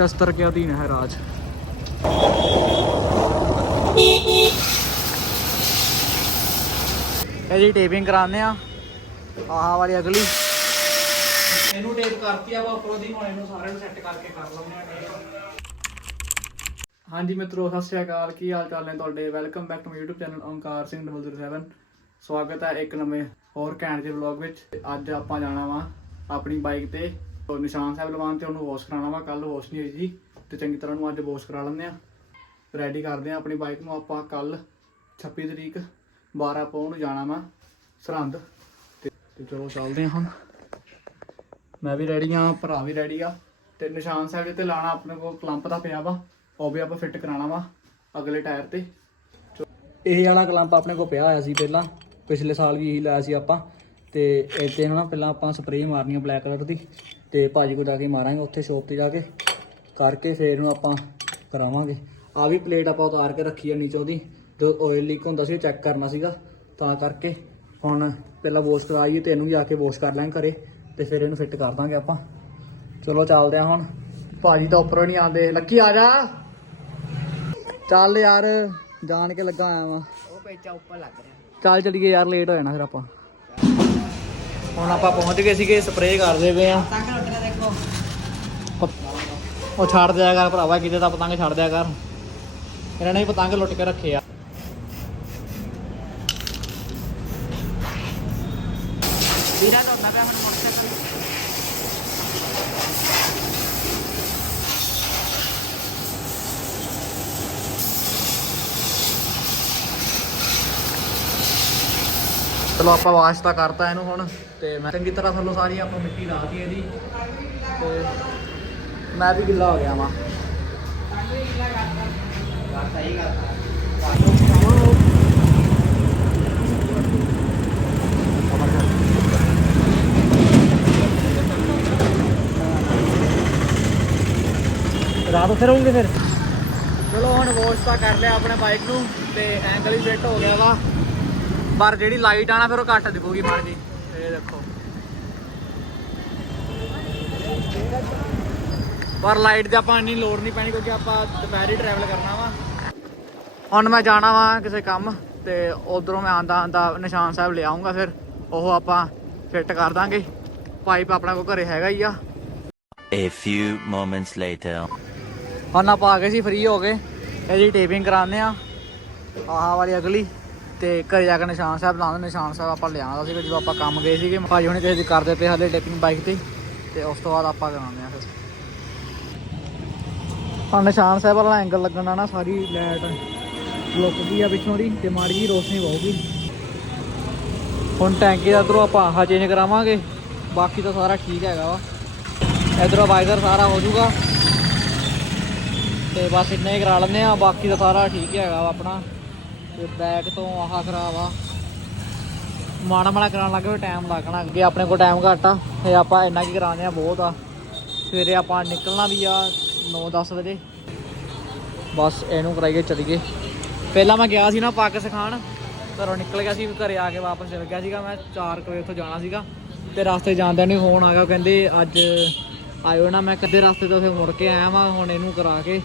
ਸ਼ਸਤਰ ਕੇ ਅਧੀਨ ਹੈ ਰਾਜ? ਇਹ ਜੀ ਟੇਪਿੰਗ ਕਰਾਉਂਦੇ ਆ ਆਹ ਵਾਲੀ ਅਗਲੀ। ਇਹਨੂੰ ਟੇਪ ਕਰਤੀ ਆ ਵਾ ਉੱਪਰੋਂ ਦੀ ਹੁਣ ਇਹਨੂੰ ਸਾਰਿਆਂ ਨੂੰ ਸੈੱਟ ਕਰਕੇ ਕਰ ਟੇਪ ਹਾਂਜੀ ਮਿੱਤਰੋ ਸਤਿ ਸ਼੍ਰੀ ਅਕਾਲ। ਕੀ ਹਾਲ ਚਾਲ ਨੇ ਤੁਹਾਡੇ? Welcome back to my YouTube channel Omkar Singh 007 ਸਵਾਗਤ ਹੈ ਇੱਕ ਨਵੇਂ ਹੋਰ ਘੈਂਟ ਜਿਹੇ ਵਲੌਗ ਵਿੱਚ। ਅੱਜ ਆਪਾਂ ਜਾਣਾ ਵਾ ਆਪਣੀ ਬਾਈਕ ਤੇ। ਨਿਸ਼ਾਨ ਸਾਹਿਬ ਲਵਾਉਣ ਤੇ ਉਹਨੂੰ ਵਾਸ਼ ਕਰਾਉਣਾ ਵਾ ਕੱਲ ਵਾਸ਼ ਨਹੀਂ ਹੋਈ ਜੀ। ਤੇ ਚੰਗੀ ਤਰ੍ਹਾਂ ਨੂੰ ਅੱਜ ਵਾਸ਼ ਕਰਾ ਲੈਂਦੇ ਆ। ਰੈਡੀ ਕਰਦੇ ਆ ਆਪਣੀ ਬਾਈਕ ਨੂੰ ਆਪਾਂ ਕੱਲ 26 ਤਰੀਕ 12 ਪੌਂ ਨੂੰ ਜਾਣਾ ਵਾ ਸਰਹੰਦ। ਤੇ ਚਲੋ ਚੱਲਦੇ ਹਾਂ ਹੁਣ। ਮੈਂ ਵੀ ਰੈਡੀ ਆ, ਭਰਾ ਵੀ ਰੈਡੀ ਆ। ਤੇ ਨਿਸ਼ਾਨ ਸਾਹਿਬ ਦੇ ਤੇ ਲਾਣਾ ਆਪਣੇ ਕੋਲ ਕਲੰਪ ਦਾ ਪਿਆ ਵਾ, ਉਹ ਵੀ ਆਪਾਂ ਫਿੱਟ ਕਰਾਉਣਾ ਵਾ ਅਗਲੇ ਟਾਇਰ ਤੇ। ਇਹ ਵਾਲਾ ਕਲੰਪ ਆਪਣੇ ਕੋਲ ਪਿਆ ਹੋਇਆ ਸੀ ਪਹਿਲਾਂ, ਪਿਛਲੇ ਸਾਲ ਵੀ ਇਹੀ ਲਾਇਆ ਸੀ ਆਪਾਂ। ਤੇ ਇੱਥੇ ਨਾ, ਪਹਿਲਾਂ ਆਪਾਂ ਸਪਰੇਅ ਮਾਰਨੀ ਆ ਬਲੈਕ ਕਲਰ ਦੀ। ਤੇ ਭਾਜੀ ਕੋਲ ਜਾ ਕੇ ਮਾਰਾਂਗੇ ਉੱਥੇ ਸ਼ੋਪ ਤੇ ਜਾ ਕੇ। ਕਰਕੇ ਫੇਰ ਇਹਨੂੰ ਆਪਾਂ ਕਰਾਵਾਂਗੇ। ਆ ਵੀ ਪਲੇਟ ਆਪਾਂ ਉਤਾਰ ਕੇ ਰੱਖੀ ਆ ਨੀਚੋਂ ਦੀ। ਤੇ ਆਇਲ ਲੀਕ ਹੁੰਦਾ ਸੀ ਚੈੱਕ ਕਰਨਾ ਸੀਗਾ। ਤਾਂ ਕਰਕੇ ਹੁਣ ਪਹਿਲਾਂ ਵਾਸ਼ ਕਰਾਈਏ ਤੇ ਇਹਨੂੰ ਵੀ ਆ ਕੇ ਵਾਸ਼ ਕਰ ਲਾਂਗੇ ਘਰੇ। ਤੇ ਫਿਰ ਇਹਨੂੰ ਫਿੱਟ ਕਰ ਦਾਂਗੇ ਆਪਾਂ। ਚਲੋ ਚੱਲਦੇ ਆ ਹੁਣ। ਭਾਜੀ ਤਾਂ ਉੱਪਰੋਂ ਨਹੀਂ ਆਉਂਦੇ। ਲੱਕੀ ਆ ਜਾ। ਚੱਲ ਯਾਰ ਜਾਣ ਕੇ ਲੱਗਾ ਆਇਆ ਵਾਂ। ਉਹ ਪੇਚਾ ਉੱਪਰ ਲੱਗ ਰਿਹਾ। ਚੱਲ ਚਲੀਏ ਯਾਰ ਲੇਟ ਹੋ ਜਾਣਾ ਫਿਰ ਆਪਾਂ। ਹੁਣ ਆਪਾਂ ਪਹੁੰਚ ਗਏ ਸੀਗੇ ਸਪਰੇਅ ਕਰਦੇ ਪਏ ਆ। ਦੇਖੋ। ਉਹ ਛੱਡ ਦਿਆ ਕਰ ਭਰਾਵਾ ਕਿਤੇ ਤਾਂ ਪਤੰਗ ਛੱਡ ਦਿਆ ਕਰ। ਇਹਨਾਂ ਨੇ ਪਤੰਗ ਲੁੱਟ ਕੇ ਰੱਖੇ ਆ। ਵੀਰਾ ਧੋਣਾ ਪਿਆ ਹੁਣ ਮੋਟਰਸਾਈਕਲ ਚਲੋ ਆਪਾਂ ਵਾਸ਼ ਤਾਂ ਕਰਤਾ ਇਹਨੂੰ ਹੁਣ ਤੇ ਮੈਂ ਚੰਗੀ ਤਰ੍ਹਾਂ ਥੱਲੋਂ ਸਾਰੀ ਆਪਾਂ ਮਿੱਟੀ ਲਾਤੀ ਇਹਦੀ ਤੇ ਮੈਂ ਵੀ ਗਿੱਲਾ ਹੋ ਗਿਆ ਵਾਂ। ਸਹੀ ਗੱਲ ਰਾਤ ਉੱਥੇ ਰਹੋਗੇ ਫਿਰ? ਚਲੋ ਹੁਣ ਵਾਸ਼ ਤਾਂ ਕਰ ਲਿਆ ਆਪਣੇ ਬਾਈਕ ਨੂੰ ਤੇ ਐਂਗਲ ਹੀ ਫਿੱਟ ਹੋ ਗਿਆ ਵਾ। ਪਰ ਜਿਹੜੀ ਲਾਈਟ ਆਣਾ ਫਿਰ ਉਹ ਘੱਟ ਦਿਖੂਗੀ ਮਾੜੀ ਜੀ। ਇਹ ਦੇਖੋ। ਪਰ ਲਾਈਟ ਦੀ ਆਪਾਂ ਇੰਨੀ ਲੋੜ ਨਹੀਂ ਪੈਣੀ ਕਿਉਂਕਿ ਆਪਾਂ ਦੁਪਹਿਰੇ ਟਰੈਵਲ ਕਰਨਾ ਵਾ। ਹੁਣ ਮੈਂ ਜਾਣਾ ਵਾ ਕਿਸੇ ਕੰਮ ਤੇ ਉਧਰੋਂ ਮੈਂ ਆਂਦਾ ਆਂਦਾ ਨਿਸ਼ਾਨ ਸਾਹਿਬ ਲੈ ਆਉਂਗਾ ਫਿਰ। ਉਹ ਆਪਾਂ ਫਿੱਟ ਕਰ ਦਾਂਗੇ। ਪਾਈਪ ਆਪਣਾ ਕੋ ਘਰੇ ਹੈਗਾ ਹੀ ਆ। A few moments later. ਹੁਣ ਆਪਾਂ ਆ ਗਏ ਸੀ ਫ੍ਰੀ ਹੋ ਗਏ। ਇਹਦੀ ਟੇਪਿੰਗ ਕਰਾਉਂਦੇ ਆ। ਆਹ ਵਾਲੀ ਅਗਲੀ। ਤੇ ਘਰੇ ਜਾ ਕੇ ਨਿਸ਼ਾਨ ਸਾਹਿਬ ਲਾਉਂਦੇ, ਨਿਸ਼ਾਨ ਸਾਹਿਬ ਆਪਾਂ ਲਿਆਉਂਦਾ ਸੀ ਜਦੋਂ ਆਪਾਂ ਕੰਮ ਗਏ ਸੀਗੇ। ਭਾਜੀ ਹੁਣੇ ਤੇ ਕਰਦੇ ਪਏ ਹਲੇ ਟੇਪਿੰਗ ਬਾਈਕ ਤੇ ਤੇ ਉਸ ਤੋਂ ਬਾਅਦ ਆਪਾਂ ਕਰਾਉਂਦੇ ਆ ਫਿਰ। ਆ ਨਿਸ਼ਾਨ ਸਾਹਿਬ ਵਾਲਾ ਐਂਗਲ ਲੱਗਣਾ ਨਾ ਸਾਰੀ ਲਾਈਟ ਲੁੱਕ ਗਈ ਆ ਪਿੱਛੋਂ ਦੀ ਤੇ ਮਾੜੀ ਜੀ ਰੋਸ਼ਨੀ ਪਾਉਗੀ ਹੁਣ ਟੈਂਕੀ ਦਾ ਇਧਰੋਂ ਆਪਾਂ ਆਹ ਚੇਂਜ ਕਰਾਵਾਂਗੇ, ਬਾਕੀ ਤਾਂ ਸਾਰਾ ਠੀਕ ਹੈਗਾ ਵਾ। ਇਧਰੋਂ ਵਾਈਜ਼ਰ ਸਾਰਾ ਹੋ ਜਾਊਗਾ। ਤੇ ਬਸ ਇੰਨਾ ਹੀ ਕਰਾ ਲੈਂਦੇ ਆ ਬਾਕੀ ਤਾਂ ਸਾਰਾ ਠੀਕ ਹੈਗਾ ਵਾ ਆਪਣਾ। ਤੇ ਬੈਕ ਤੋਂ ਆਹ ਖਰਾਬ ਆ। ਮਾੜਾ ਮਾੜਾ ਕਰਾਉਣ ਲੱਗੇ ਟਾਈਮ ਲੱਗਣਾ ਅੱਗੇ, ਆਪਣੇ ਕੋਲ ਟਾਈਮ ਘੱਟ ਆ। ਤੇ ਆਪਾਂ ਇੰਨਾ ਕੀ ਕਰਾਉਂਦੇ ਆ, ਬਹੁਤ ਆ। ਸਵੇਰੇ ਆਪਾਂ ਨਿਕਲਣਾ ਵੀ ਆ 9-10 ਵਜੇ। ਬਸ ਇਹਨੂੰ ਕਰਾਈਏ ਚਲੀਏ। ਪਹਿਲਾਂ ਮੈਂ ਗਿਆ ਸੀ ਨਾ ਪੱਗ ਸਿਖਾਣ ਘਰੋਂ ਨਿਕਲ ਗਿਆ ਸੀ ਘਰੇ ਆ ਕੇ ਵਾਪਸ ਚਲ ਗਿਆ ਸੀਗਾ। ਮੈਂ 4 ਵਜੇ ਉੱਥੋਂ ਜਾਣਾ ਸੀਗਾ। ਤੇ ਰਸਤੇ ਜਾਂਦਿਆਂ ਨੂੰ ਫੋਨ ਆ ਗਿਆ ਕਹਿੰਦੇ ਅੱਜ ਆਇਓ ਨਾ। ਮੈਂ ਕਦੇ ਰਸਤੇ ਤੋਂ ਫਿਰ ਮੁੜ ਕੇ ਆਇਆ ਵਾਂ, ਹੁਣ ਇਹਨੂੰ ਕਰਾ ਕੇ।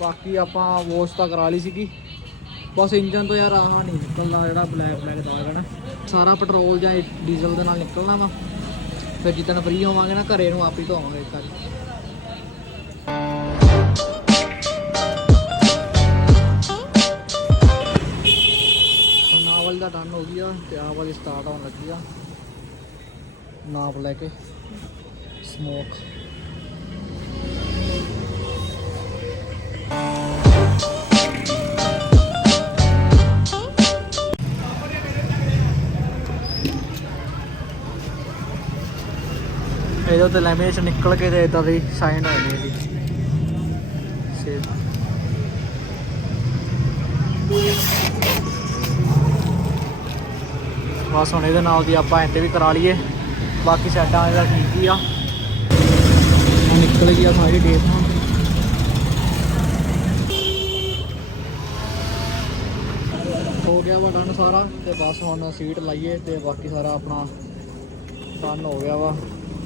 ਬਾਕੀ ਆਪਾਂ ਵੋਸ਼ ਤਾਂ ਕਰਾ ਲਈ ਸੀਗੀ। ਬਸ ਇੰਜਨ ਤੋਂ ਯਾਰ ਆਹ ਨਹੀਂ ਨਿਕਲਦਾ ਜਿਹੜਾ ਬਲੈਕ ਬਲੈਕ ਦਾਗ ਹੈ ਨਾ। ਸਾਰਾ ਪੈਟਰੋਲ ਜਾਂ ਡੀਜ਼ਲ ਦੇ ਨਾਲ ਨਿਕਲਣਾ ਵਾ। ਫਿਰ ਜਿੱਦਣ ਫਰੀ ਹੋਵਾਂਗੇ ਨਾ ਘਰੇ ਨੂੰ ਆਪ ਹੀ ਧੋਵਾਂਗੇ ਇੱਕ ਵਾਰੀ। ਹੁਣ ਦਾ ਡਨ ਹੋ ਗਿਆ ਤੇ ਆਹ ਵਾਲੀ ਸਟਾਰਟ ਹੋਣ ਲੱਗੀ ਆ। ਨਾਪ ਲੈ ਕੇ। ਸਮੋਕ ਇਹਦੇ ਉੱਤੇ ਲੈਮੀਨੇਸ਼ਨ ਨਿਕਲ ਕੇ ਤੇ ਇਦਾਂ ਦੀ ਸਾਈਨ ਹੋ ਜਾਂਦੀ ਇਹਦੀ। ਸੇਵ ਬਸ ਹੁਣ ਇਹਦੇ ਨਾਲ ਦੀ ਆਪਾਂ ਐਂਡ ਵੀ ਕਰਾ ਲਈਏ। ਬਾਕੀ ਸਾਈਡਾਂ ਇਹਦਾ ਠੀਕ ਹੀ ਆ। ਨਿਕਲ ਗਈ ਆ ਸਾਰੀ ਟੇਪ ਹੁਣ। ਹੋ ਗਿਆ ਵਾ ਡਨ ਸਾਰਾ ਤੇ ਬਸ ਹੁਣ ਸੀਟ ਲਾਈਏ ਤੇ ਬਾਕੀ ਸਾਰਾ ਆਪਣਾ ਡਨ ਹੋ ਗਿਆ ਵਾ।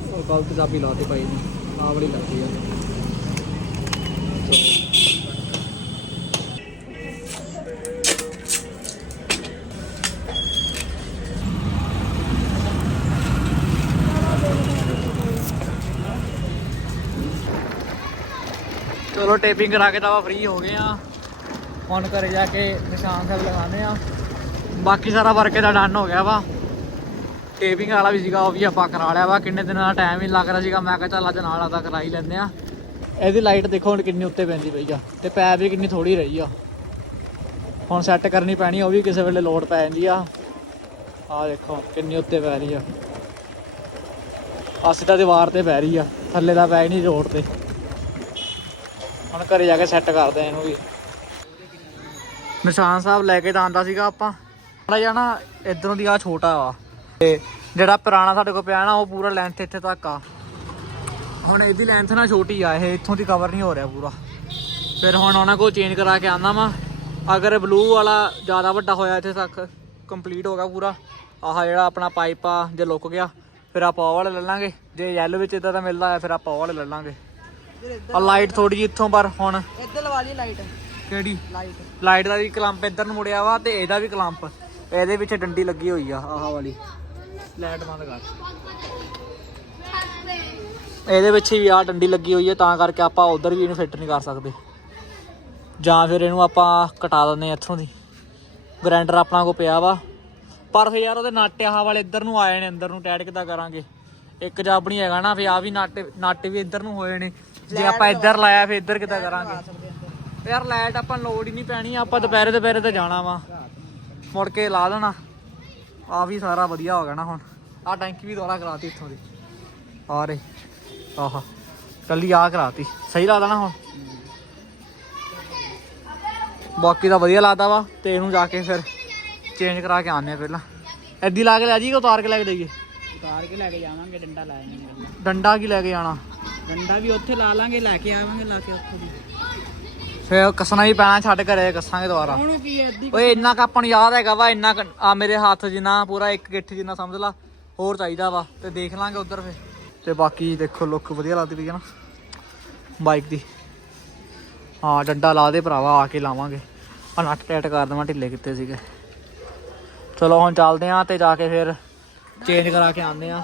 ਉਹ ਗਲਤ ਚਾਬੀ ਲਾਤੀ ਭਾਈ ਨੇ ਆਹ ਵਾਲੀ ਲੱਗੀ ਆ ਚਲੋ ਟੇਪਿੰਗ ਕਰਾ ਕੇ ਤਾਂ ਆਪਾਂ ਫ੍ਰੀ ਹੋ ਗਏ ਆ ਹੁਣ ਘਰੇ ਜਾ ਕੇ ਨਿਸ਼ਾਨ ਸਾਹਿਬ ਲਗਾਉਂਦੇ ਆ। ਬਾਕੀ ਸਾਰਾ ਵਰਕ ਇਹਦਾ ਡਨ ਹੋ ਗਿਆ ਵਾ। ਟੇਪਿੰਗ ਵਾਲਾ ਵੀ ਸੀਗਾ, ਉਹ ਵੀ ਆਪਾਂ ਕਰਾ ਲਿਆ ਵਾ। ਕਿੰਨੇ ਦਿਨਾਂ ਦਾ ਟਾਈਮ ਹੀ ਲੱਗ ਰਿਹਾ ਸੀਗਾ। ਮੈਂ ਕਿਹਾ ਚੱਲ ਅੱਜ ਨਾਲ ਆਦਾ ਕਰਾ ਹੀ ਲੈਂਦੇ ਆ ਇਹਦੀ ਲਾਈਟ ਦੇਖੋ ਹੁਣ ਕਿੰਨੀ ਉੱਤੇ ਪੈਂਦੀ ਪਈ ਆ ਤੇ ਪੈ ਵੀ ਕਿੰਨੀ ਥੋੜੀ ਰਹੀ ਆ। ਹੁਣ ਸੈੱਟ ਕਰਨੀ ਪੈਣੀ, ਉਹ ਵੀ ਕਿਸੇ ਵੇਲੇ ਲੋਡ ਪੈ ਜਾਂਦੀ ਆ। ਆ ਦੇਖੋ, ਕਿੰਨੀ ਉੱਤੇ ਪੈ ਰਹੀ ਆ। ਆਸੇ ਤਾਂ ਦੀਵਾਰ ਤੇ ਪੈ ਰਹੀ ਆ, ਥੱਲੇ ਦਾ ਪੈ ਹੀ ਨਹੀਂ ਰੋਡ ਤੇ। ਹੁਣ ਘਰੇ ਜਾ ਕੇ ਸੈੱਟ ਕਰਦੇ ਆ ਇਹਨੂੰ ਵੀ। ਨਿਸ਼ਾਨ ਸਾਹਿਬ ਲੈ ਕੇ ਤਾਂ ਆਂਦਾ ਸੀਗਾ ਆਪਾਂ। ਥੋੜਾ ਜਿਹਾ ਨਾ, ਇਧਰੋਂ ਦੀ ਆ ਛੋਟਾ ਵਾ। ਤੇ ਜਿਹੜਾ ਪੁਰਾਣਾ ਸਾਡੇ ਕੋਲ ਪਿਆ ਨਾ ਉਹ ਪੂਰਾ ਲੈਂਥ ਇੱਥੇ ਤੱਕ ਆ। ਹੁਣ ਇਹਦੀ ਲੈਂਥ ਨਾ ਛੋਟੀ ਆ ਇਹ ਇੱਥੋਂ ਦੀ ਕਵਰ ਨਹੀਂ ਹੋ ਰਿਹਾ ਪੂਰਾ। ਫਿਰ ਹੁਣ ਉਹਨਾਂ ਕੋਲ ਚੇਂਜ ਕਰਾ ਕੇ ਆਂਦਾ ਵਾ। ਅਗਰ ਬਲੂ ਵਾਲਾ ਜ਼ਿਆਦਾ ਵੱਡਾ ਹੋਇਆ ਇੱਥੇ ਤੱਕ ਕੰਪਲੀਟ ਹੋ ਗਿਆ ਪੂਰਾ। ਆਹ ਜਿਹੜਾ ਆਪਣਾ ਪਾਈਪ ਆ ਜੇ ਲੁੱਕ ਗਿਆ ਫਿਰ ਆਪਾਂ ਉਹ ਵਾਲਾ ਲੈ ਲਾਂਗੇ। ਜੇ ਯੈਲੋ ਵਿੱਚ ਇਦਾਂ ਦਾ ਮਿਲਦਾ ਹੈ ਫਿਰ ਆਪਾਂ ਉਹ ਵਾਲਾ ਲੈ ਲਾਂਗੇ। ਆ ਲਾਈਟ ਥੋੜੀ ਜਿਹੀ ਇੱਥੋਂ ਪਰ ਹੁਣ ਇੱਧਰ ਲਵਾ ਲਈ ਲਾਈਟ ਕਿਹੜੀ? ਲਾਈਟ ਲਾਈਟ ਦਾ ਵੀ ਕਲੰਪ ਇੱਧਰ ਨੂੰ ਮੁੜਿਆ ਵਾ ਤੇ ਇਹਦਾ ਵੀ ਕਲੰਪ। ਇਹਦੇ ਵਿੱਚ ਡੰਡੀ ਲੱਗੀ ਹੋਈ ਆ ਆਹ ਵਾਲੀ। ਲਾਈਟ ਬੰਦ ਕਰ। ਇਹਦੇ ਵਿੱਚ ਵੀ ਆ ਡੰਡੀ ਲੱਗੀ ਹੋਈ ਹੈ ਤਾਂ ਕਰਕੇ ਆਪਾਂ ਉਧਰ ਵੀ ਇਹਨੂੰ ਫਿੱਟ ਨਹੀਂ ਕਰ ਸਕਦੇ। ਜਾਂ ਫਿਰ ਇਹਨੂੰ ਆਪਾਂ ਕਟਾ ਦਿੰਦੇ ਹਾਂ ਇੱਥੋਂ ਦੀ। ਗ੍ਰਾਈਂਡਰ ਆਪਣਾ ਕੋ ਪਿਆ ਵਾ। ਪਰ ਫਿਰ ਯਾਰ ਉਹਦੇ ਨਾਟੇ ਆਹ ਵਾਲੇ ਇੱਧਰ ਨੂੰ ਆਏ ਨੇ ਅੰਦਰ ਨੂੰ ਟੈਡ ਕਿੱਦਾਂ ਕਰਾਂਗੇ? ਇੱਕ ਜੱਬ ਨਹੀਂ ਹੈਗਾ ਨਾ ਫਿਰ ਆ ਵੀ ਨਾਟੇ ਨਾਟੇ ਵੀ ਇੱਧਰ ਨੂੰ ਹੋਏ ਨੇ। ਜੇ ਆਪਾਂ ਇੱਧਰ ਲਾਇਆ ਫਿਰ ਇੱਧਰ ਕਿੱਦਾਂ ਕਰਾਂਗੇ? ਯਾਰ ਲਾਈਟ ਆਪਾਂ ਨੂੰ ਲੋੜ ਹੀ ਨਹੀਂ ਪੈਣੀ ਆਪਾਂ ਦੁਪਹਿਰੇ ਦੁਪਹਿਰੇ ਤੇ ਜਾਣਾ ਵਾ। ਮੁੜ ਕੇ ਲਾ ਦੇਣਾ ਆ ਵੀ ਸਾਰਾ ਵਧੀਆ ਹੋ ਗਿਆ ਨਾ ਹੁਣ। ਆ ਟੈਂਕੀ ਵੀ ਦੁਬਾਰਾ ਕਰਾਤੀ ਇੱਥੋਂ ਦੀ ਆ ਰੇ ਆਹਾ ਕੱਲੀ ਆ ਕਰਾਤੀ ਸਹੀ ਲੱਗਦਾ ਨਾ ਹੁਣ ਬਾਕੀ ਤਾਂ ਵਧੀਆ ਲੱਗਦਾ ਵਾ ਤੇ ਇਹਨੂੰ ਜਾ ਕੇ ਫਿਰ ਚੇਂਜ ਕਰਾ ਕੇ ਆਉਂਦੇ ਆ ਪਹਿਲਾਂ ਐਦੀ ਲਾ ਕੇ ਲੈ ਜੀ ਉਤਾਰ ਕੇ ਲੈ ਕੇ ਜਾਈਏ ਉਤਾਰ ਕੇ ਲੈ ਕੇ ਜਾਵਾਂਗੇ ਡੰਡਾ ਲੈ ਜਾਵਾਂਗੇ ਡੰਡਾ ਕੀ ਲੈ ਕੇ ਜਾਣਾ ਡੰਡਾ ਵੀ ਉੱਥੇ ਲਾ ਲਾਂਗੇ ਲੈ ਕੇ ਆਵਾਂਗੇ ਲਾ ਕੇ ਉੱਥੋਂ ਦੀ ਫਿਰ ਕੱਸਣਾ ਵੀ ਪੈਣਾ ਛੱਡ ਘਰੇ ਕੱਸਾਂਗੇ ਦੁਬਾਰਾ ਹੁਣ ਕੀ ਐ ਅੱਧੀ ਓਏ ਇੰਨਾ ਕ ਆਪਾਂ ਨੂੰ ਯਾਦ ਹੈਗਾ ਵਾ ਇੰਨਾ ਕੁ ਆ ਮੇਰੇ ਹੱਥ ਜਿੰਨਾ ਪੂਰਾ ਇੱਕ ਗਿੱਠ ਜਿੰਨਾ ਸਮਝ ਲਾ ਹੋਰ ਚਾਹੀਦਾ ਵਾ, ਤੇ ਦੇਖ ਲਾਂਗੇ ਉਧਰ ਫੇ ਤੇ ਬਾਕੀ ਦੇਖੋ ਲੁੱਕ ਵਧੀਆ ਲੱਗਦੀ ਪਈ ਹੈ ਨਾ ਬਾਈਕ ਦੀ। ਹਾਂ, ਡੰਡਾ ਲਾ ਦੇ ਭਰਾਵਾ, ਆ ਕੇ ਲਾਵਾਂਗੇ। ਆ ਨੱਟ ਟੈਟ ਕਰ ਦੇਵਾਂ, ਢਿੱਲੇ ਕਿੱਤੇ ਸੀਗੇ। ਚਲੋ, ਹੁਣ ਚੱਲਦੇ ਆਂ ਤੇ ਜਾ ਕੇ ਫਿਰ ਚੇਂਜ ਕਰਾ ਕੇ ਆਉਂਦੇ ਆ।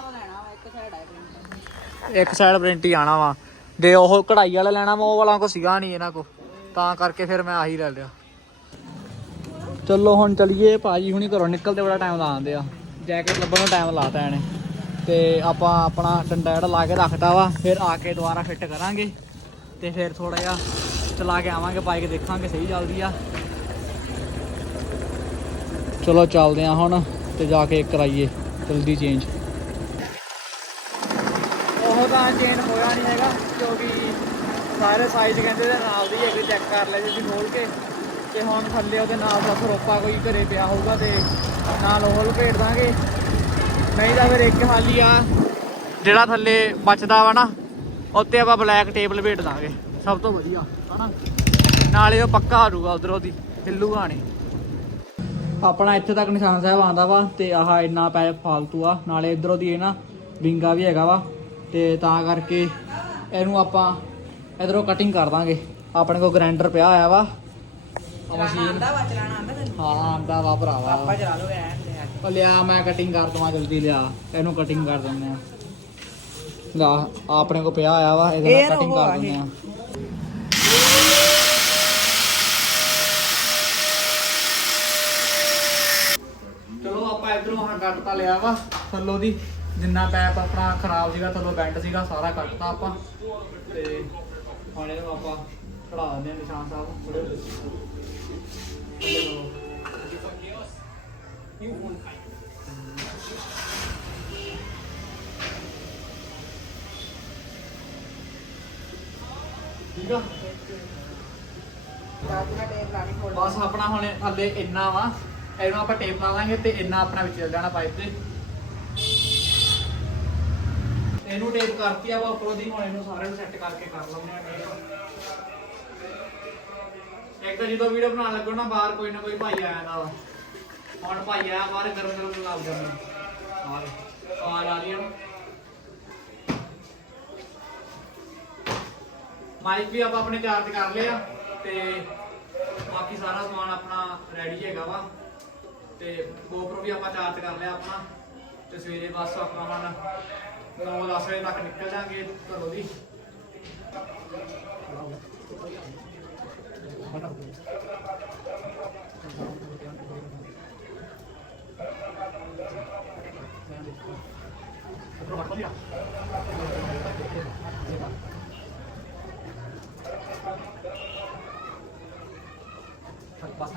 ਇੱਕ ਸਾਈਡ ਪ੍ਰਿੰਟ ਹੀ ਆਣਾ ਵਾ। ਜੇ ਉਹ ਕਢਾਈ ਵਾਲਾ ਲੈਣਾ ਵਾ, ਉਹ ਵਾਲਾ ਕੋ ਸੀਗਾ ਨਹੀਂ ਇਹਨਾਂ ਕੋ ਤਾਂ ਕਰਕੇ ਫਿਰ ਮੈਂ ਆਹੀ ਲੈ ਲਿਆ। ਚਲੋ, ਹੁਣ ਚਲੀਏ। ਭਾਜੀ ਹੁਣੀ ਘਰੋਂ ਨਿਕਲਦੇ, ਬੜਾ ਟਾਈਮ ਲਾਉਂਦੇ ਆ। ਜੈਕਟ ਲੱਭਣ ਨੂੰ ਟਾਈਮ ਲਾਤਾ ਇਹਨੇ। ਤੇ ਆਪਾਂ ਆਪਣਾ ਡੰਡਾ ਜਿਹੜਾ ਲਾ ਕੇ ਰੱਖਤਾ ਵਾ, ਫਿਰ ਆ ਕੇ ਦੁਬਾਰਾ ਫਿੱਟ ਕਰਾਂਗੇ। ਤੇ ਫਿਰ ਥੋੜਾ ਜਿਹਾ ਚਲਾ ਕੇ ਆਵਾਂਗੇ ਬਾਈਕ ਦੇਖਾਂਗੇ, ਸਹੀ ਚੱਲਦੀ ਆ। ਚਲੋ ਚੱਲਦੇ ਆ ਹੁਣ ਤੇ ਜਾ ਕੇ ਕਰਾਈਏ, ਜਲਦੀ ਚੇਂਜ ਉਹ ਤਾਂ ਚੇਂਜ ਹੋਇਆ ਨਹੀਂ ਹੈਗਾ, ਕਿਉਂਕਿ ਸਾਰੇ ਸਾਈਜ਼ ਕਹਿੰਦੇ ਦੇ ਨਾਲ ਦੀ ਇੱਕ ਚੈੱਕ ਕਰ ਲੈ ਜੀ ਖੋਲ ਕੇ। ਤੇ ਹੁਣ ਥੱਲੇ ਉਹਦੇ ਨਾਲ ਦਾ ਸਰੋਪਾ ਕੋਈ ਘਰੇ ਪਿਆ ਹੋਊਗਾ ਤੇ ਨਾਲ ਉਹ ਲਪੇਟ ਦਾਂਗੇ। ਨਹੀਂ ਤਾਂ ਫਿਰ ਇੱਕ ਹਾਲੀ ਆ। ਜਿਹੜਾ ਥੱਲੇ ਬਚਦਾ ਵਾ ਨਾ, ਉੱਤੇ ਆਪਾਂ ਬਲੈਕ ਟੇਪ ਲਪੇਟ ਦਾਂਗੇ। ਸਭ ਤੋਂ ਵਧੀਆ, ਹਨਾ? ਨਾਲੇ ਉਹ ਪੱਕਾ ਹੋ ਜਾਊਗਾ ਉਧਰੋਂ ਦੀ ਹਿੱਲੂਗਾ ਨਹੀਂ ਆਪਣਾ ਇੱਥੇ ਤੱਕ ਨਿਸ਼ਾਨ ਸਾਹਿਬ ਆਂਦਾ ਵਾ ਤੇ ਆਹ ਇੰਨਾ ਪੈ ਫਾਲਤੂ ਆ। ਨਾਲੇ ਇਧਰੋਂ ਦੀ ਇਹ ਨਾ ਵਿੰਗਾ ਵੀ ਹੈਗਾ ਵਾ ਤੇ ਤਾਂ ਕਰਕੇ ਇਹਨੂੰ ਆਪਾਂ ਇਧਰੋਂ ਕਟਿੰਗ ਕਰ ਦਾਂਗੇ। ਆਪਣੇ ਕੋਲ ਗ੍ਰਾਈਂਡਰ ਪਿਆ ਹੋਇਆ ਵਾ। ਮਸ਼ੀਨ ਆਂਦਾ ਵਾ ਚਲਾਣਾ ਆਂਦਾ ਤੈਨੂੰ। ਹਾਂ ਆਂਦਾ ਵਾ ਭਰਾਵਾ ਆਪਾਂ ਚਲਾ ਲਓ ਐ ਲੈ ਉਹ ਲਿਆ ਮੈਂ ਕਟਿੰਗ ਕਰ ਦਵਾਂ ਜਲਦੀ ਲਿਆ। ਇਹਨੂੰ ਕਟਿੰਗ ਕਰ ਦਿੰਦੇ ਆ ਲਾ ਆਪਣੇ ਕੋਲ ਪਿਆ ਹੋਇਆ ਵਾ ਇਹਦੇ ਇਹ ਨਾਲ ਕਟਿੰਗ ਉਹ ਕਰ ਆ ਦਿੰਦੇ ਆ ਚਲੋ ਆਪਾਂ ਇਧਰੋਂ ਹਾਂ ਕੱਟਤਾ ਲਿਆ ਵਾ ਥੱਲੋਂ ਦੀ। ਜਿੰਨਾ ਪੈਪ ਆਪਣਾ ਖਰਾਬ ਸੀਗਾ ਥੱਲੋਂ ਬੈਂਡ ਸੀਗਾ ਸਾਰਾ ਕੱਟਤਾ ਆਪਾਂ। ਤੇ ਹੁਣ ਇਹਨੂੰ ਆਪਾਂ ਕਢਾ ਦਿੰਦੇ ਆ ਨਿਸ਼ਾਨ ਸਾਹਿਬ। ਠੀਕ ਆ ਬਸ ਆਪਣਾ ਹੁਣ ਥੱਲੇ ਇੰਨਾ ਵਾ, ਇਹਨੂੰ ਆਪਾਂ ਟੇਪ ਲਾ ਲਾਂਗੇ ਤੇ ਇੰਨਾ ਆਪਣਾ ਵਿੱਚ ਚੱਲ ਜਾਣਾ ਪਾਈਪ ਤੇ। ਇਹਨੂੰ ਟੇਪ ਕਰਤੀ ਆ ਵਾ ਉੱਪਰੋਂ ਦੀ, ਹੁਣ ਇਹਨੂੰ ਸਾਰਿਆਂ ਨੂੰ ਸੈੱਟ ਕਰਕੇ ਕਰ ਲੈਂਦੇ ਆ ਟੇਪ। ਇੱਕ ਤਾਂ ਜਦੋਂ ਵੀਡੀਓ ਬਣਾਉਣ ਲੱਗੋ ਨਾ, ਬਾਹਰ ਕੋਈ ਨਾ ਕੋਈ ਭਾਈ ਆਇਆ ਜਾਂਦਾ ਵਾ ਹੁਣ ਭਾਈ ਆਇਆ ਬਾਹਰ ਗਰਮ ਗਰਮ ਲੱਗ ਜਾਂਦਾ ਆਹ ਆ ਰਹੀ ਹੈ ਨਾ ਮਾਈਕ ਵੀ ਆਪਾਂ ਆਪਣੇ ਚਾਰਜ ਕਰ ਲਿਆ ਤੇ ਬਾਕੀ ਸਾਰਾ ਸਮਾਨ ਆਪਣਾ ਰੈਡੀ ਹੈਗਾ ਵਾ। ਤੇ GoPro ਵੀ ਆਪਾਂ ਚਾਰਜ ਕਰ ਲਿਆ ਆਪਣਾ। ਤੇ ਸਵੇਰੇ ਬਸ ਆਪਾਂ ਹੁਣ 9-10 ਵਜੇ ਤੱਕ ਨਿਕਲ ਜਾਾਂਗੇ ਘਰੋਂ ਦੀ।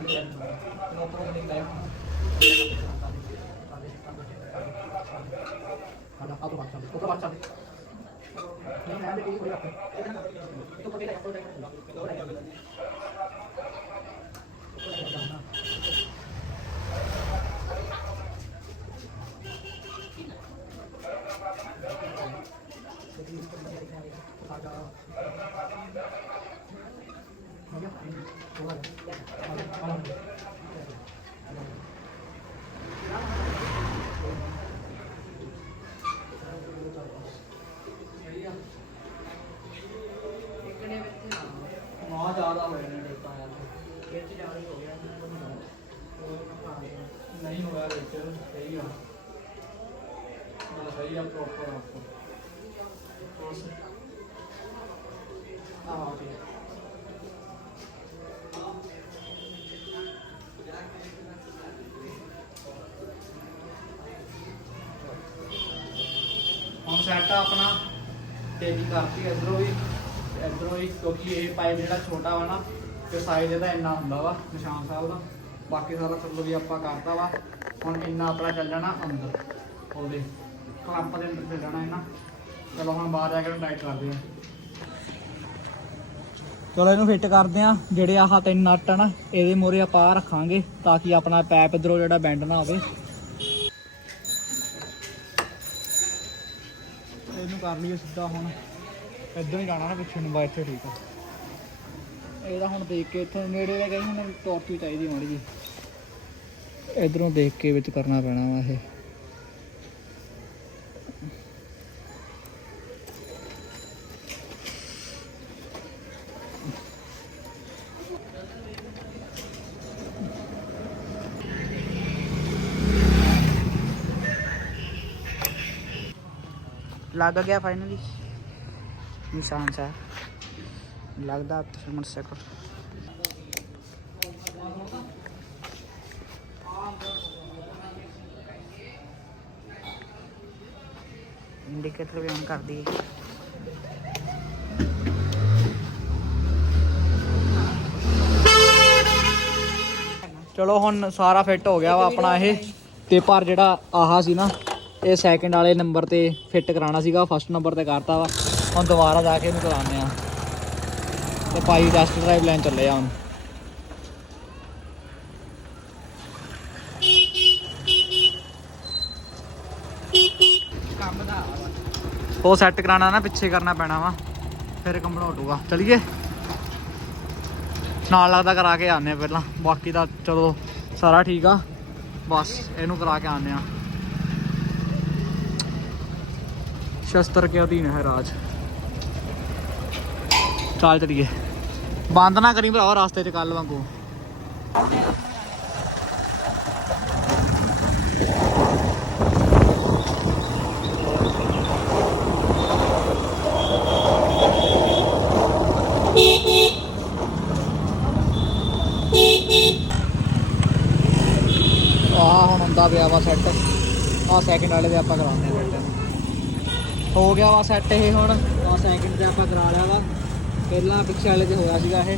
ਨਾ ਨਾ ਪ੍ਰੋਪਰ ਆਪਕੋ ਬਸ ਆ ਜੀ ਹੁਣ ਸੈਟ ਆ ਆਪਣਾ ਤੇਜ਼ੀ ਕਰਤੀ ਇਧਰੋਂ ਵੀ, ਤੇ ਇਧਰੋਂ ਵੀ, ਕਿਉਂਕਿ ਇਹ ਪਾਈਪ ਜਿਹੜਾ ਛੋਟਾ ਵਾ ਨਾ, ਤੇ ਸਾਈਜ਼ ਇਹਦਾ ਇੰਨਾ ਹੁੰਦਾ ਵਾ, ਨਿਸ਼ਾਨ ਸਾਹਿਬ ਦਾ। ਬਾਕੀ ਸਾਰਾ ਥੱਲੋਂ ਵੀ ਆਪਾਂ ਕਰਤਾ ਵਾ। ਹੁਣ ਇੰਨਾ ਆਪਣਾ ਚੱਲ ਜਾਣਾ ਅੰਦਰ। ਉਹਦੇ ਕਲੱਪ ਦੇ ਅੰਦਰ ਚੱਲ ਜਾਣਾ ਇਹਨਾਂ ਚਲੋ ਹੁਣ ਬਾਹਰ ਜਾ ਕੇ ਟਾਈਟ ਕਰਦੇ ਆ ਚਲੋ ਇਹਨੂੰ ਫਿੱਟ ਕਰਦੇ ਆ ਜਿਹੜੇ ਆਹ ਤਿੰਨ ਨਟ ਆ ਨਾ, ਇਹਦੇ ਮੋਰੇ ਆਪਾਂ ਰੱਖਾਂਗੇ ਤਾਂ ਕਿ ਆਪਣਾ ਪੈਪ ਇਧਰੋਂ ਜਿਹੜਾ ਬੈਂਡ ਨਾ ਹੋਵੇ। ਇਹਨੂੰ ਕਰ ਲਈਏ ਸਿੱਧਾ ਹੁਣ। ਇੱਧਰ ਹੀ ਜਾਣਾ ਨਾ ਪਿੱਛੇ ਨੂੰ ਬਾਈਕ ਠੀਕ ਆ। ਇਹਦਾ ਹੁਣ ਦੇਖ ਕੇ ਇੱਥੋਂ ਨੇੜੇ ਦਾ ਗਈ ਹੁਣ ਟੋਰਚ ਵੀ ਚਾਹੀਦੀ ਮਾੜੀ ਜੀ ਇਧਰੋਂ ਦੇਖ ਕੇ ਵਿੱਚ ਕਰਨਾ ਪੈਣਾ ਵਾ ਇਹ। ਲੱਗ ਗਿਆ ਫਾਈਨਲੀ ਨਿਸ਼ਾਨ ਸਾਹਿਬ ਲੱਗਦਾ ਸਮਝ ਸਕੋ ਇੰਡੀਕੇਟਰ ਵੀ ਔਨ ਕਰ ਦਈਏ ਚਲੋ ਹੁਣ ਸਾਰਾ ਫਿੱਟ ਹੋ ਗਿਆ ਵਾ ਆਪਣਾ ਇਹ ਤੇ ਪਰ ਜਿਹੜਾ ਆਹਾ ਸੀ ਨਾ ਇਹ ਸੈਕਿੰਡ ਵਾਲੇ ਨੰਬਰ ਤੇ ਫਿੱਟ ਕਰਾਉਣਾ ਸੀਗਾ ਫਸਟ ਨੰਬਰ ਤੇ ਕਰਤਾ ਵਾ। ਹੁਣ ਦੁਬਾਰਾ ਜਾ ਕੇ ਇਹਨੂੰ ਕਰਾਉਂਦੇ ਆ ਤੇ ਭਾਈ ਟੈਸਟ ਡਰਾਈਵ ਲੈਣ ਚੱਲੇ ਆ ਹੁਣ। ਕੰਮ ਦਾ ਉਹ ਸੈੱਟ ਕਰਾਉਣਾ ਨਾ, ਪਿੱਛੇ ਕਰਨਾ ਪੈਣਾ ਵਾ। ਫਿਰ ਕੰਮ ਬਣਾਉਟੂਗਾ ਚਲਿਏ। ਨਾਲ ਲੱਗਦਾ ਕਰਾ ਕੇ ਆਨੇ ਪਹਿਲਾਂ। ਬਾਕੀ ਤਾਂ ਚਲੋ ਸਾਰਾ ਠੀਕ ਆ। ਬਸ, ਇਹਨੂੰ ਕਰਾ ਕੇ ਆਨੇ ਆ ਸ਼ਸਤਰ ਕੇ ਅਧੀਨ ਹੈ ਰਾਜ ਚੱਲ ਚਲੀਏ ਬੰਦ ਨਾ ਕਰੀ ਭਰਾਵਾ ਰਸਤੇ 'ਚ ਕੱਲ ਵਾਂਗੂ ਆਹ ਹੁਣ ਹੁੰਦਾ ਪਿਆ ਵਾ ਸੈੱਟ ਆਹ ਸੈਕਿੰਡ ਵਾਲੇ ਦੇ ਆਪਾਂ ਕਰਾਉਂਦੇ ਆ ਸੈੱਟ ਹੋ ਗਿਆ ਵਾ ਸੈੱਟ ਇਹ ਹੁਣ। ਆਹ ਸੈਕਿੰਡ ਤੇ ਆਪਾਂ ਕਰਾ ਲਿਆ ਵਾ। ਪਹਿਲਾਂ ਪਿੱਛੇ ਵਾਲੇ ਤੇ ਹੋਇਆ ਸੀਗਾ ਇਹ।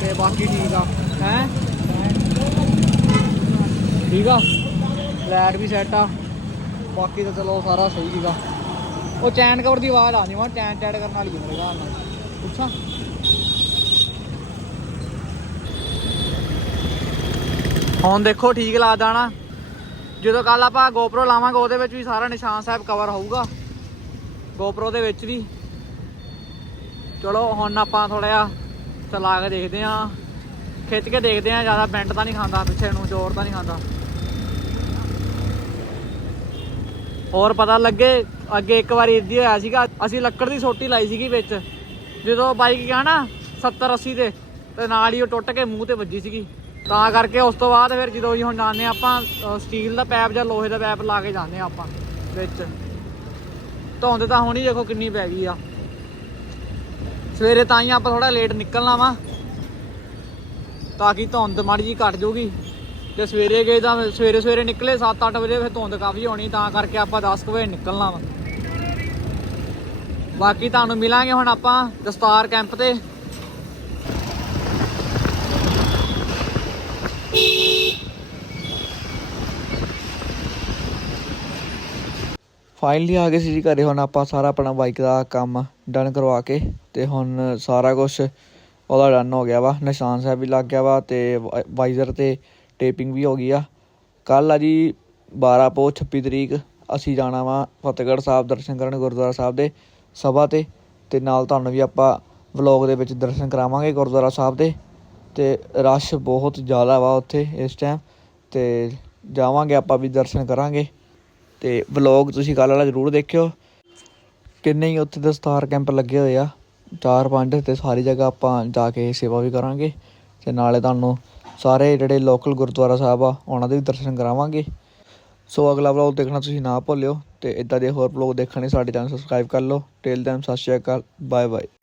ਤੇ ਬਾਕੀ ਠੀਕ ਆ। ਹੈ? ਠੀਕ ਆ? ਲਾਈਟ ਵੀ ਸੈੱਟ ਆ। ਬਾਕੀ ਤਾਂ ਚਲੋ ਸਾਰਾ ਸਹੀ ਸੀਗਾ। ਉਹ ਚੈਨ ਕਵਰ ਦੀ ਆਵਾਜ਼ ਆਉਂਦੀ ਵਾ। ਚੈਨ ਟੈਡ ਕਰਨ ਵਾਲੀ ਹੈ ਮੇਰੇ ਘਰ ਨਾਲ। ਪੁੱਛਾਂ? ਹੁਣ ਦੇਖੋ ਠੀਕ ਲੱਗਦਾ ਨਾ ਜਦੋਂ ਕੱਲ ਆਪਾਂ GoPro ਲਾਵਾਂਗੇ, ਉਹਦੇ ਵਿੱਚ ਵੀ ਸਾਰਾ ਨਿਸ਼ਾਨ ਸਾਹਿਬ ਕਵਰ ਹੋਊਗਾ। GoPro ਦੇ ਵਿੱਚ ਵੀ। ਚਲੋ, ਹੁਣ ਆਪਾਂ ਥੋੜਾ ਜਿਹਾ ਚਲਾ ਕੇ ਦੇਖਦੇ ਆਂ ਖਿੱਚ ਕੇ ਦੇਖਦੇ ਆਂ ਜ਼ਿਆਦਾ ਬੈਂਡ ਤਾਂ ਨਹੀਂ ਖਾਂਦਾ, ਪਿੱਛੇ ਨੂੰ ਜ਼ੋਰ ਤਾਂ ਨਹੀਂ ਖਾਂਦਾ। ਹੋਰ ਪਤਾ ਲੱਗੇ, ਅੱਗੇ ਇੱਕ ਵਾਰੀ ਇੱਦੀ ਹੋਇਆ ਸੀਗਾ, ਅਸੀਂ ਲੱਕੜ ਦੀ ਸੋਟੀ ਲਾਈ ਸੀਗੀ ਵਿੱਚ। ਜਦੋਂ ਬਾਈਕ ਗਿਆ ਨਾ 70 80 ਤੇ ਤੇ ਨਾਲ ਹੀ ਉਹ ਟੁੱਟ ਕੇ ਮੂੰਹ ਤੇ ਵੱਜੀ ਸੀਗੀ। ਤਾਂ ਕਰਕੇ ਉਸ ਤੋਂ ਬਾਅਦ ਫਿਰ ਜਦੋਂ ਹੀ ਹੁਣ ਜਾਂਦੇ ਹਾਂ ਆਪਾਂ ਸਟੀਲ ਦਾ ਪੈਪ ਜਾਂ ਲੋਹੇ ਦਾ ਪੈਪ ਲਾ ਕੇ ਜਾਂਦੇ ਹਾਂ ਆਪਾਂ ਵਿੱਚ। ਧੁੰਦ ਤਾਂ ਹੋਣੀ ਦੇਖੋ ਕਿੰਨੀ ਪੈ ਗਈ ਆ। ਸਵੇਰੇ ਤਾਂ ਹੀ ਆਪਾਂ ਥੋੜਾ ਲੇਟ ਨਿਕਲਣਾ ਵਾ, ਤਾਂ ਕਿ ਧੁੰਦ ਮਾੜੀ ਜੀ ਘਟ ਜਾਊਗੀ। ਤੇ ਸਵੇਰੇ ਗਏ ਤਾਂ ਸਵੇਰੇ ਸਵੇਰੇ ਨਿਕਲੇ 7-8 ਵਜੇ ਫਿਰ ਧੁੰਦ ਕਾਫੀ ਹੋਣੀ, ਤਾਂ ਕਰਕੇ ਆਪਾਂ 10 ਕੁ ਵਜੇ ਨਿਕਲਣਾ ਵਾ। ਬਾਕੀ ਤੁਹਾਨੂੰ ਮਿਲਾਂਗੇ ਹੁਣ ਆਪਾਂ ਦਸਤਾਰ ਕੈਂਪ ਤੇ। ਫਾਈਨਲੀ ਆ ਗਏ ਸੀ ਜੀ ਘਰੇ, ਹੁਣ ਆਪਾਂ ਸਾਰਾ ਆਪਣਾ ਬਾਈਕ ਦਾ ਕੰਮ ਡਨ ਕਰਵਾ ਕੇ ਤੇ ਹੁਣ ਸਾਰਾ ਕੁਝ ਉਹਦਾ ਡਨ ਹੋ ਗਿਆ ਵਾ। ਨਿਸ਼ਾਨ ਸਾਹਿਬ ਵੀ ਲੱਗ ਗਿਆ ਵਾ ਤੇ ਵਾਈਜ਼ਰ ਤੇ ਟੇਪਿੰਗ ਵੀ ਹੋ ਗਈ ਆ। ਕੱਲ ਆ ਜੀ 12 ਪੋ 26 ਤਰੀਕ ਅਸੀਂ ਜਾਣਾ ਵਾ ਫਤਿਹਗੜ੍ਹ ਸਾਹਿਬ ਦਰਸ਼ਨ ਕਰਨ ਗੁਰਦੁਆਰਾ ਸਾਹਿਬ ਦੇ ਸਭਾ ਤੇ ਤੇ ਨਾਲ ਤੁਹਾਨੂੰ ਵੀ ਆਪਾਂ ਵਲੌਗ ਦੇ ਵਿੱਚ ਦਰਸ਼ਨ ਕਰਾਵਾਂਗੇ ਗੁਰਦੁਆਰਾ ਸਾਹਿਬ ਦੇ। ਤੇ ਰਸ਼ ਬਹੁਤ ਜ਼ਿਆਦਾ ਵਾ ਉੱਥੇ ਇਸ ਟਾਈਮ ਤੇ ਜਾਵਾਂਗੇ ਆਪਾਂ ਵੀ ਦਰਸ਼ਨ ਕਰਾਂਗੇ। ਤੇ ਵਲੌਗ ਤੁਸੀਂ ਕੱਲ੍ਹ ਵਾਲਾ ਜ਼ਰੂਰ ਦੇਖਿਓ। ਕਿੰਨੇ ਹੀ ਉੱਥੇ ਦਸਤਾਰ ਕੈਂਪ ਲੱਗੇ ਹੋਏ ਆ। ਚਾਰ ਪੰਜ ਤੇ ਸਾਰੀ ਜਗ੍ਹਾ ਆਪਾਂ ਜਾ ਕੇ ਸੇਵਾ ਵੀ ਕਰਾਂਗੇ। ਤੇ ਨਾਲੇ ਤੁਹਾਨੂੰ ਸਾਰੇ ਜਿਹੜੇ ਲੋਕਲ ਗੁਰਦੁਆਰਾ ਸਾਹਿਬ ਆ, ਉਹਨਾਂ ਦੇ ਵੀ ਦਰਸ਼ਨ ਕਰਾਵਾਂਗੇ। ਸੋ ਅਗਲਾ ਵਲੌਗ ਦੇਖਣਾ ਤੁਸੀਂ ਨਾ ਭੁੱਲਿਓ ਤੇ ਇਦਾਂ ਦੇ ਹੋਰ ਵਲੌਗ ਦੇਖਣ ਲਈ ਸਾਡੇ ਚੈਨਲ ਸਬਸਕ੍ਰਾਈਬ ਕਰ ਲਓ। ਟੇਲ ਦੈਮ ਸਤਿ ਸ਼੍ਰੀ ਅਕਾਲ ਬਾਏ ਬਾਏ